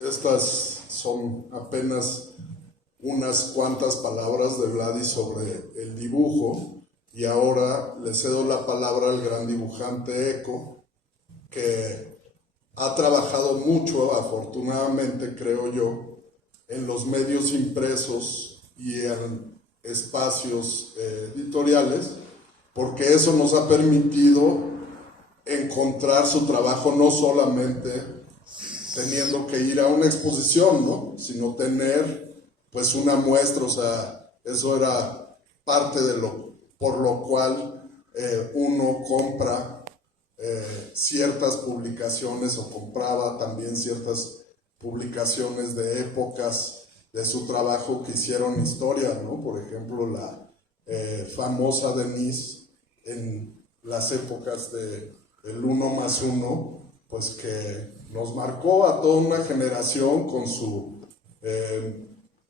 Estas son apenas unas cuantas palabras de Vladi sobre el dibujo y ahora le cedo la palabra al gran dibujante Eco, que ha trabajado mucho, afortunadamente creo yo, en los medios impresos y en espacios editoriales, porque eso nos ha permitido encontrar su trabajo no solamente teniendo que ir a una exposición, ¿no?, sino tener pues una muestra. O sea, eso era parte de por lo cual uno compra ciertas publicaciones o compraba también ciertas publicaciones de épocas de su trabajo que hicieron historia, ¿no? Por ejemplo, la famosa Denise en las épocas del 1+1, pues que nos marcó a toda una generación con su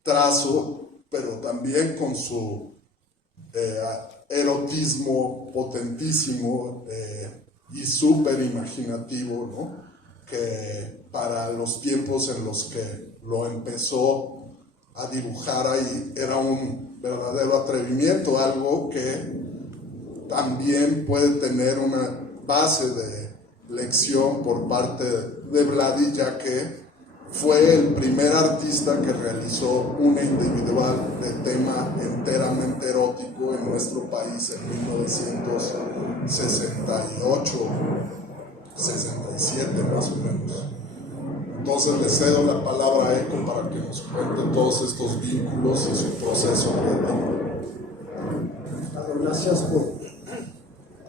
trazo, pero también con su erotismo potentísimo y súper imaginativo, ¿no? Que para los tiempos en los que lo empezó a dibujar ahí era un verdadero atrevimiento, algo que también puede tener una base de lección por parte de Vladi, ya que fue el primer artista que realizó una individual de tema enteramente erótico en nuestro país en 1968, 67 más o menos. Entonces le cedo la palabra a Eco para que nos cuente todos estos vínculos y su proceso creativo. Gracias por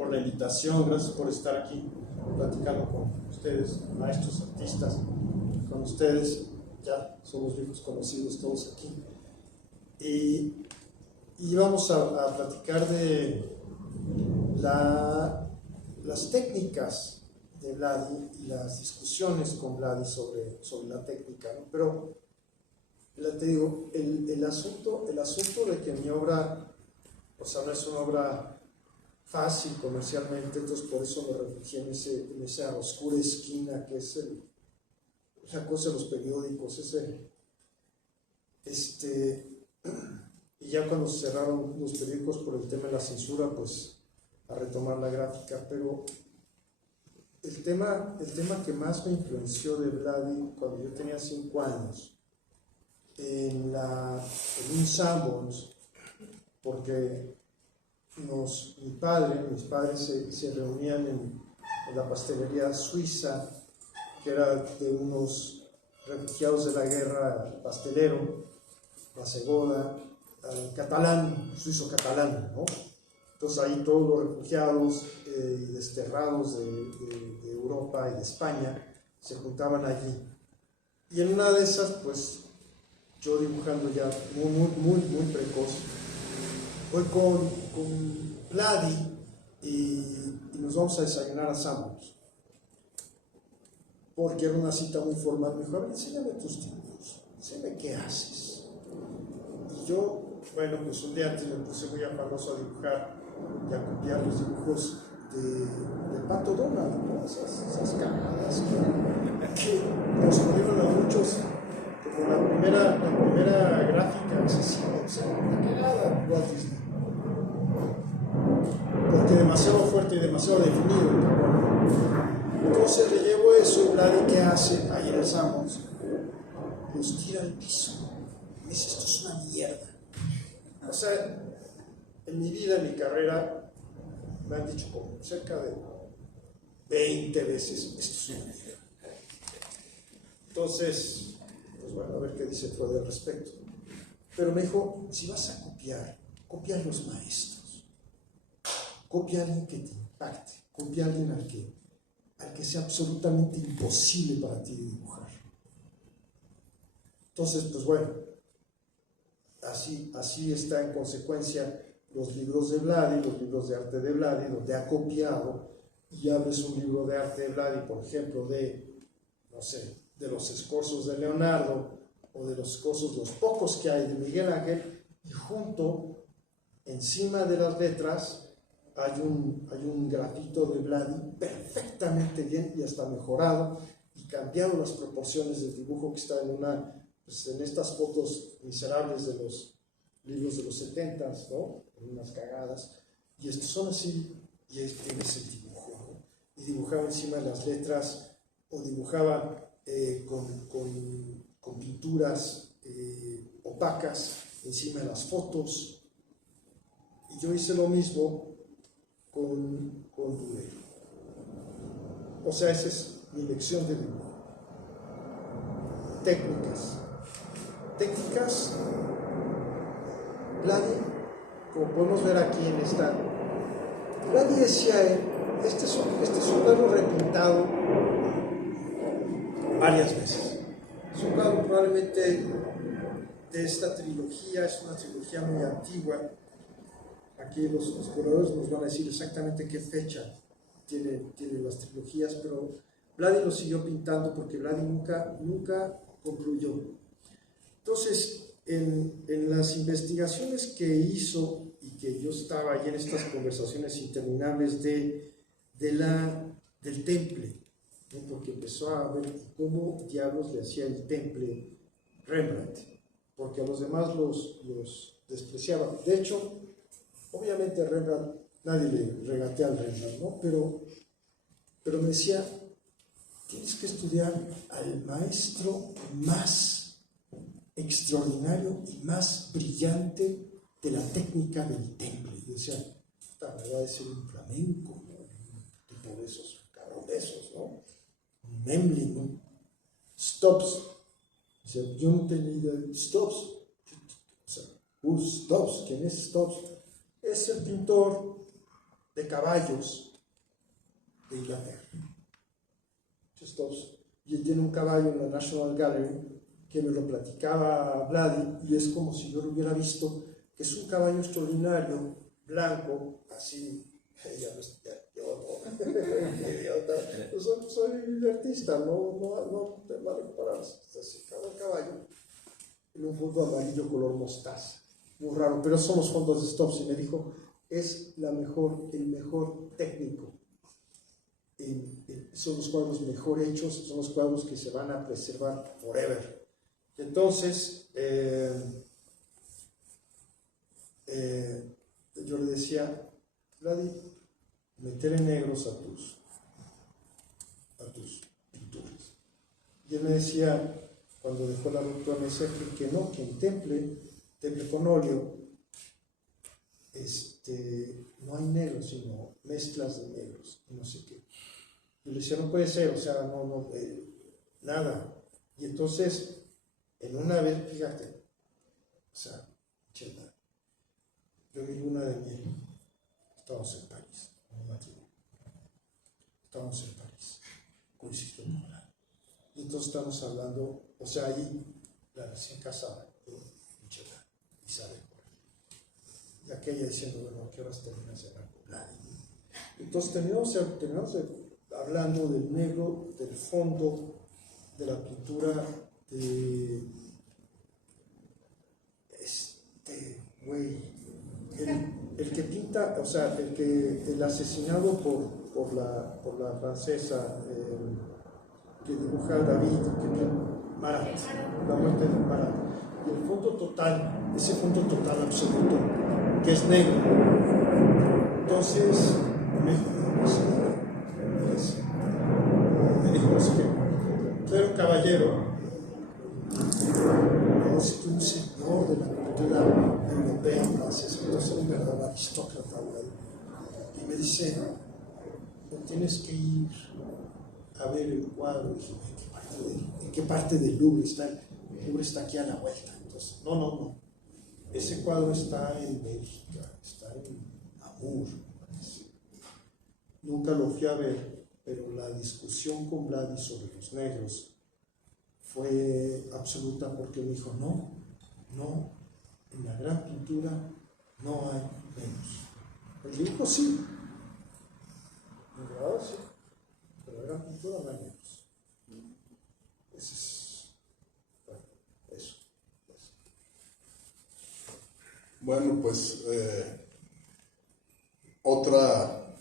la invitación, gracias por estar aquí platicando con ustedes, maestros, artistas, con ustedes. Ya somos viejos conocidos todos aquí. Y vamos a platicar de las técnicas de Vladi y las discusiones con Vladi sobre la técnica, ¿no? Pero te digo, el asunto de que mi obra, o sea, no es una obra fácil comercialmente, entonces por eso me refugié en esa oscura esquina que es la cosa de los periódicos, y ya cuando se cerraron los periódicos por el tema de la censura, pues a retomar la gráfica. Pero el tema que más me influenció de Vladi cuando yo tenía 5 años, en un Sanborns, porque mis padres se reunían en la pastelería suiza, que era de unos refugiados de la guerra, pastelero, Bassegoda, catalán, suizo-catalán, ¿no? Entonces ahí todos los refugiados y desterrados de Europa y de España se juntaban allí. Y en una de esas, pues, yo dibujando ya muy precoz, voy con Vladi y nos vamos a desayunar a Sanborns, porque era una cita muy formal. Me dijo: a ver, enséñame tus dibujos, enséñame qué haces. Y yo, bueno, pues un día antes me puse muy afanoso a dibujar y a copiar los dibujos de Pato Donald, ¿no? Esas cagadas que nos ponieron a muchos, como la primera gráfica asesina, o sea, una cagada, Walt Disney, porque demasiado fuerte y demasiado definido. Entonces le llevo eso. Vladi, ¿qué hace? Ahí en el Sanborns los tira al piso y dice: esto es una mierda. O sea, en mi vida, en mi carrera, me han dicho como cerca de 20 veces: esto es una mierda. Entonces, pues bueno, a ver qué dice Freud al respecto. Pero me dijo: si vas a copiar, copia a los maestros, copia a alguien que te impacte, copia a alguien al que sea absolutamente imposible para ti dibujar. Entonces, pues bueno, así está en consecuencia los libros de Vladi, los libros de arte de Vladi, donde ha copiado. Y abres un libro de arte de Vladi, por ejemplo, de los escorzos de Leonardo, o de los escorzos, los pocos que hay de Miguel Ángel, y junto, encima de las letras, hay un grafito de Vladi perfectamente bien y hasta mejorado, y cambiado las proporciones del dibujo que está pues en estas fotos miserables de los libros de los 70s, ¿no? En unas cagadas. Y estos son así, y este es el dibujo, ¿no? Y dibujaba encima de las letras, o dibujaba con pinturas opacas encima de las fotos. Y yo hice lo mismo con Durer. O sea, esa es mi lección de dibujo. Técnicas. Vladi, como podemos ver aquí en esta, Vladi decía él, este es un cuadro repintado varias veces. Es un cuadro probablemente de esta trilogía, es una trilogía muy antigua. Aquí los curadores nos van a decir exactamente qué fecha tienen las trilogías, pero Vladi lo siguió pintando porque Vladi nunca concluyó. Entonces, en las investigaciones que hizo, y que yo estaba ahí en estas conversaciones interminables del temple, ¿no? Porque empezó a ver cómo diablos le hacía el temple Rembrandt, porque a los demás los despreciaba. De hecho, obviamente a Rembrandt nadie le regatea al Rembrandt, ¿no? Pero me decía, tienes que estudiar al maestro más extraordinario y más brillante de la técnica del temple. Y decía, esta verdad es ser un flamenco, ¿no? Un tipo de esos, cabrón de esos, ¿no? Un Memling, ¿no? Stops. Dice, yo no tenía idea de Stops. O sea, Stops, ¿quién es Stops? Es el pintor de caballos de Inglaterra. Stops. Y él tiene un caballo en la National Gallery que me lo platicaba Vladi, y es como si yo lo hubiera visto, que es un caballo extraordinario, blanco, así, yo soy artista, no te vale comparar, así, cada caballo, en un fondo amarillo color mostaza, muy raro, pero son los fondos de Stops, y me dijo, es el mejor técnico. Son los cuadros mejor hechos, son los cuadros que se van a preservar forever. Entonces, yo le decía, Vladi, meter en negros a tus pinturas. Y él me decía, cuando dejó la doctora, me decía que no, que en temple con óleo, no hay negros, sino mezclas de negros, y no sé qué. Y le decía, no puede ser, o sea, nada. Y entonces, en una vez, fíjate, o sea, chela, yo vi luna de miel, estábamos en París, en un matrimonio, estábamos en París, coincidió con la. Y entonces estamos hablando, o sea, ahí la recién casada, chela, Isabel, y aquella diciendo, bueno, ¿a qué horas terminas de hablar con nadie? Entonces terminamos hablando del negro, del fondo de la pintura de güey, el que pinta, o sea, el asesinado por la francesa, que dibuja a David, Marat, la muerte de Marat, y el fondo total, ese fondo total absoluto, que es negro. Entonces, me dijo, no sé qué, tú eres un caballero, es un señor de la cultura europea, francesa, entonces un verdadero aristócrata, y me dice, no tienes que ir a ver el cuadro. Y dije, ¿en qué parte del Louvre está? El Louvre está aquí a la vuelta. Entonces, no. Ese cuadro está en Bélgica, está en Namur, me parece. Nunca lo fui a ver, pero la discusión con Vladi sobre los negros fue absoluta, porque me dijo, no, en la gran pintura no hay negros. El dibujo sí, el grabado sí, pero en la gran pintura no hay negros. Ese es, bueno, eso. Bueno, pues otra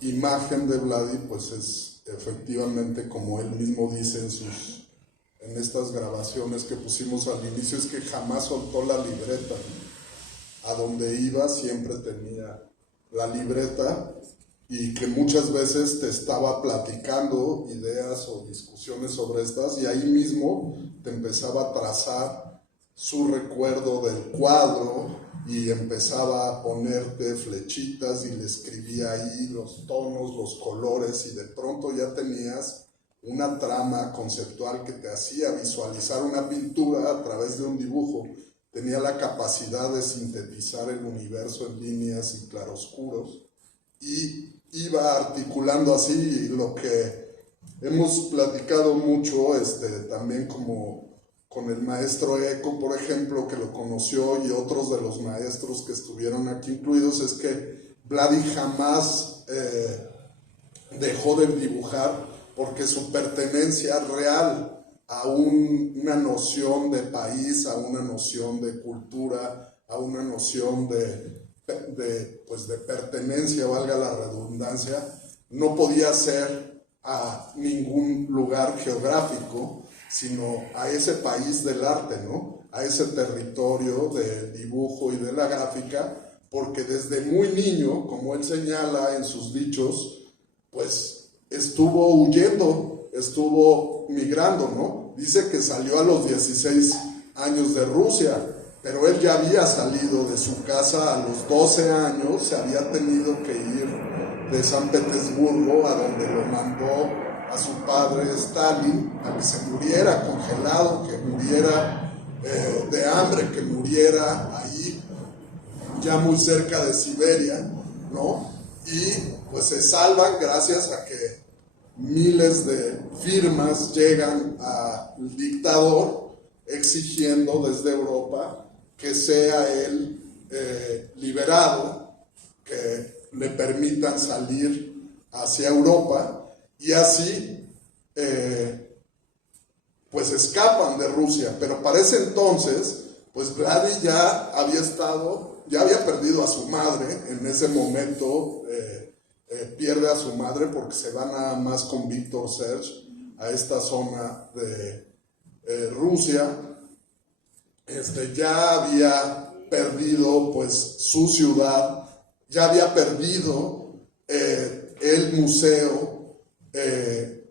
imagen de Vladi pues es efectivamente, como él mismo dice en estas grabaciones que pusimos al inicio, es que jamás soltó la libreta, ¿no? A donde iba siempre tenía la libreta, y que muchas veces te estaba platicando ideas o discusiones sobre estas, y ahí mismo te empezaba a trazar su recuerdo del cuadro y empezaba a ponerte flechitas y le escribía ahí los tonos, los colores, y de pronto ya tenías una trama conceptual que te hacía visualizar una pintura a través de un dibujo. Tenía la capacidad de sintetizar el universo en líneas y claroscuros, y iba articulando así lo que hemos platicado mucho, también como con el maestro Eco, por ejemplo, que lo conoció, y otros de los maestros que estuvieron aquí incluidos, es que Vladi jamás dejó de dibujar, porque su pertenencia real a una noción de país, a una noción de cultura, a una noción de pertenencia, valga la redundancia, no podía ser a ningún lugar geográfico, sino a ese país del arte, ¿no? A ese territorio del dibujo y de la gráfica, porque desde muy niño, como él señala en sus dichos, pues estuvo huyendo, estuvo migrando, ¿no? Dice que salió a los 16 años de Rusia, pero él ya había salido de su casa a los 12 años, se había tenido que ir de San Petersburgo, a donde lo mandó a su padre Stalin, a que se muriera congelado, que muriera de hambre, que muriera ahí, ya muy cerca de Siberia, ¿no? Y pues se salvan gracias a que miles de firmas llegan al dictador exigiendo desde Europa que sea él liberado, que le permitan salir hacia Europa, y así pues escapan de Rusia. Pero para ese entonces, pues Vladi ya había perdido a su madre. En ese momento pierde a su madre porque se va nada más con Víctor Serge a esta zona de Rusia. Ya había perdido pues su ciudad, ya había perdido el museo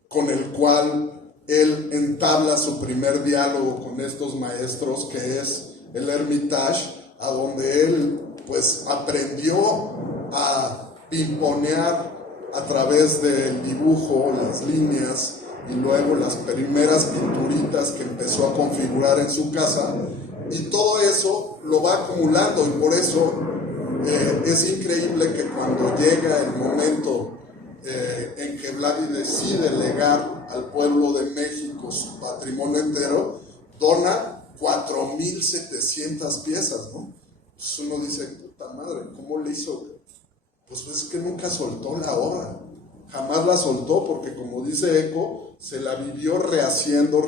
con el cual él entabla su primer diálogo con estos maestros, que es el Hermitage, a donde él pues aprendió a pimponear a través del dibujo, las líneas, y luego las primeras pinturitas que empezó a configurar en su casa, y todo eso lo va acumulando, y por eso es increíble que cuando llega el momento en que Vladi decide legar al pueblo de México su patrimonio entero, dona 4,700 piezas, ¿no? Pues uno dice, puta madre, ¿cómo le hizo? Pues es que nunca soltó la obra, jamás la soltó, porque como dice Eco, se la vivió rehaciendo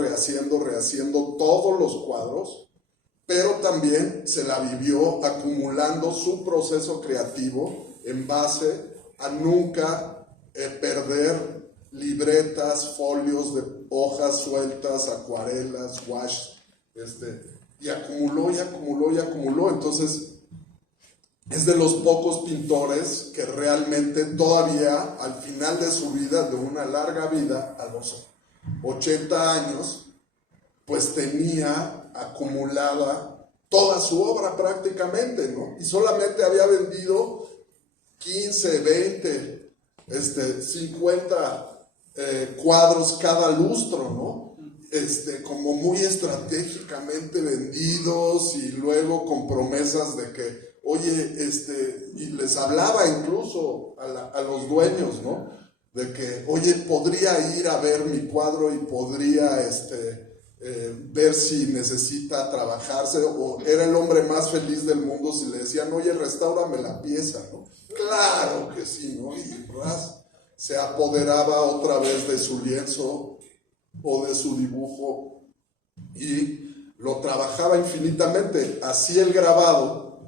todos los cuadros, pero también se la vivió acumulando su proceso creativo en base a nunca perder libretas, folios de hojas sueltas, acuarelas, wash, y acumuló. Entonces es de los pocos pintores que realmente todavía al final de su vida, de una larga vida, a los 80 años, pues tenía acumulada toda su obra prácticamente, ¿no? Y solamente había vendido 15, 20, 50 cuadros cada lustro, ¿no? Como muy estratégicamente vendidos, y luego con promesas de que, oye, y les hablaba incluso a los dueños, ¿no? De que, oye, podría ir a ver mi cuadro y podría, ver si necesita trabajarse, o era el hombre más feliz del mundo si le decían, oye, restáurame la pieza, ¿no? Claro que sí, ¿no? Y se apoderaba otra vez de su lienzo o de su dibujo y lo trabajaba infinitamente. Así el grabado,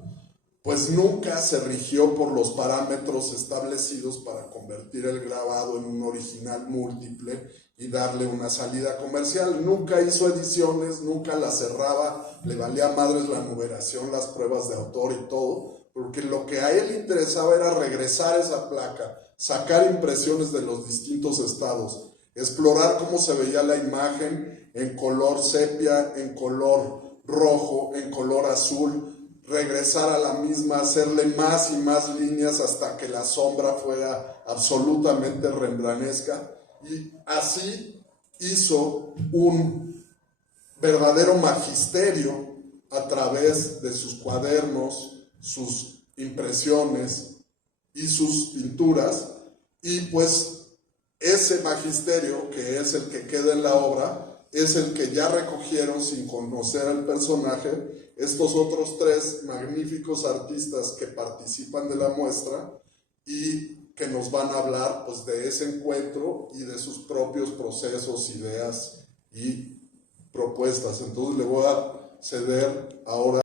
pues nunca se rigió por los parámetros establecidos para convertir el grabado en un original múltiple y darle una salida comercial. Nunca hizo ediciones, nunca las cerraba, le valía madres la numeración, las pruebas de autor y todo, porque lo que a él interesaba era regresar esa placa, sacar impresiones de los distintos estados, explorar cómo se veía la imagen en color sepia, en color rojo, en color azul, regresar a la misma, hacerle más y más líneas hasta que la sombra fuera absolutamente rembrandtesca, y así hizo un verdadero magisterio a través de sus cuadernos, sus impresiones y sus pinturas, y pues ese magisterio, que es el que queda en la obra, es el que ya recogieron, sin conocer al personaje, estos otros 3 magníficos artistas que participan de la muestra y que nos van a hablar pues de ese encuentro y de sus propios procesos, ideas y propuestas. Entonces le voy a ceder ahora